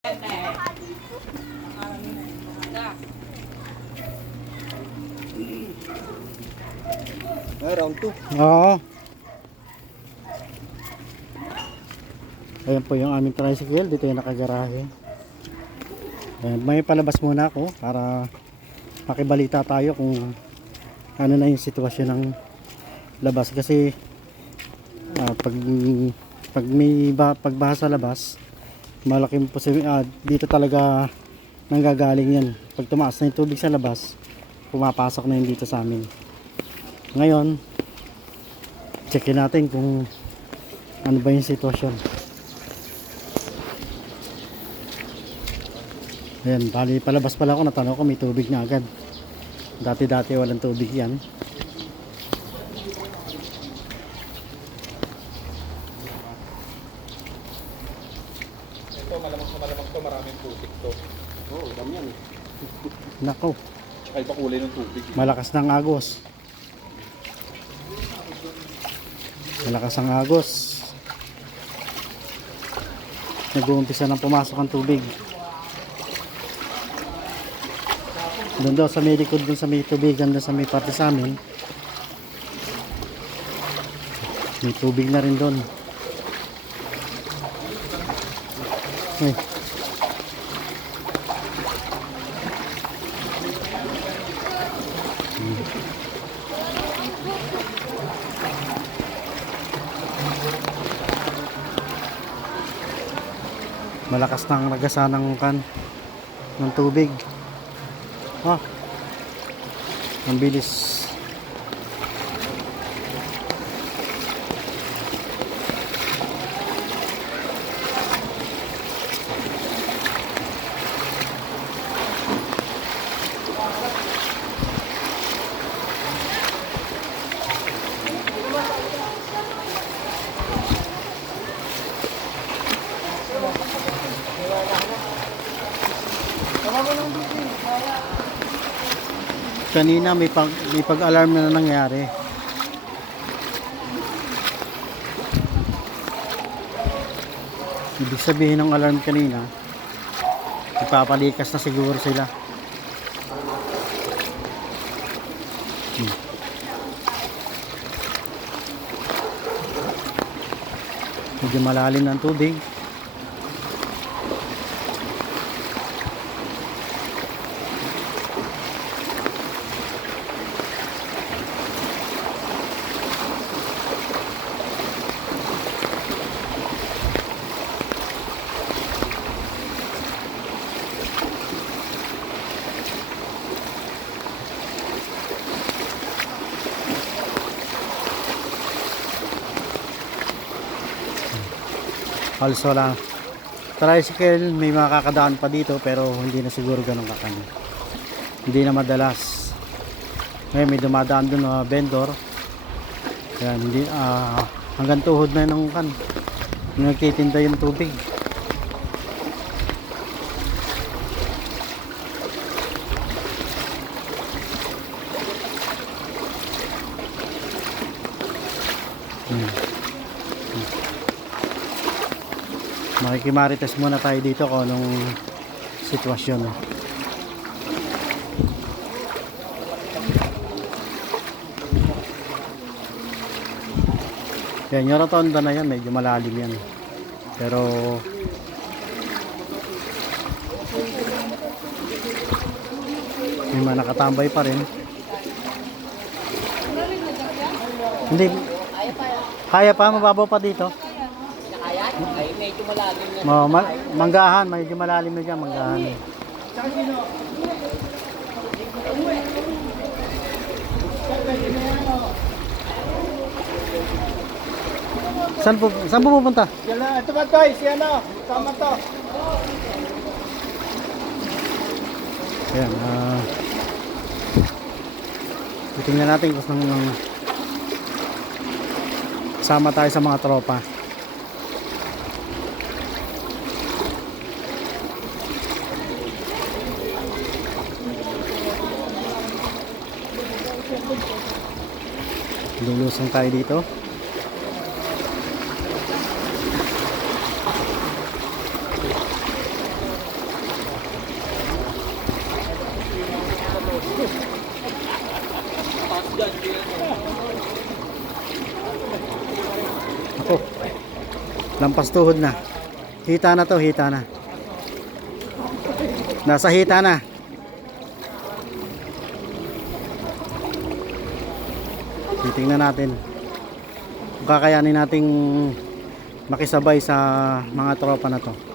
Round 2. Oo. Ayan po yung aming tricycle. Dito yung nakagarahe. Ayan, may palabas muna ako para makibalita tayo kung ano na yung sitwasyon ng labas. Kasi pagbaha sa labas, malaking dito talaga nanggagaling yan. Pag tumaas na yung tubig sa labas, pumapasok na yun dito sa amin. Ngayon, checkin natin kung ano ba yung sitwasyon. Ayan, bali palabas pala ako, natanaw ko may tubig na agad. Dati walang tubig yan. Ito malamang to, maraming tubig to. Oo, dami yan. Nako, Tsaka iba kulay ng tubig. malakas ng agos. Malakas ang agos. Nag-uumpisa nang pumasok ang tubig. Doon daw sa may likod, doon sa may tubigan, doon sa may parte sa amin, may tubig na rin doon. Ay. Malakas nang nagasa ng ng tubig. Ang bilis. Kanina may pag-alarm na nangyari. Ibig sabihin ng alarm kanina, ipapalikas na siguro sila. Medyo malalim ng tubig. Halos wala. Tricycle, may makakadaan pa dito pero hindi na siguro ganun kakanya. Hindi na madalas. Ngayon may dumadaan dun na vendor. Yan, hindi, hanggang tuhod na ng nagtitinda yung tubig. Makikimarites muna tayo dito kung anong sitwasyon. Yan, yung rotonda na yan, medyo malalim yan. Pero may mga nakatambay pa rin. Hindi. Kaya pa, mababaw pa dito. Ay, medyo malalim na. Manggahan, medyo malalim na dyan, manggahan. Saan po pupunta? Ito ba Toy? Si ano? Tama to. Ayan, titingnan natin kung sama tayo sa mga tropa. Lulusong tayo dito. Oh, lampas tuhod na. Hita na to, hita na. Nasa hita na. Titingnan natin kung kakayanin nating makisabay sa mga tropa na to.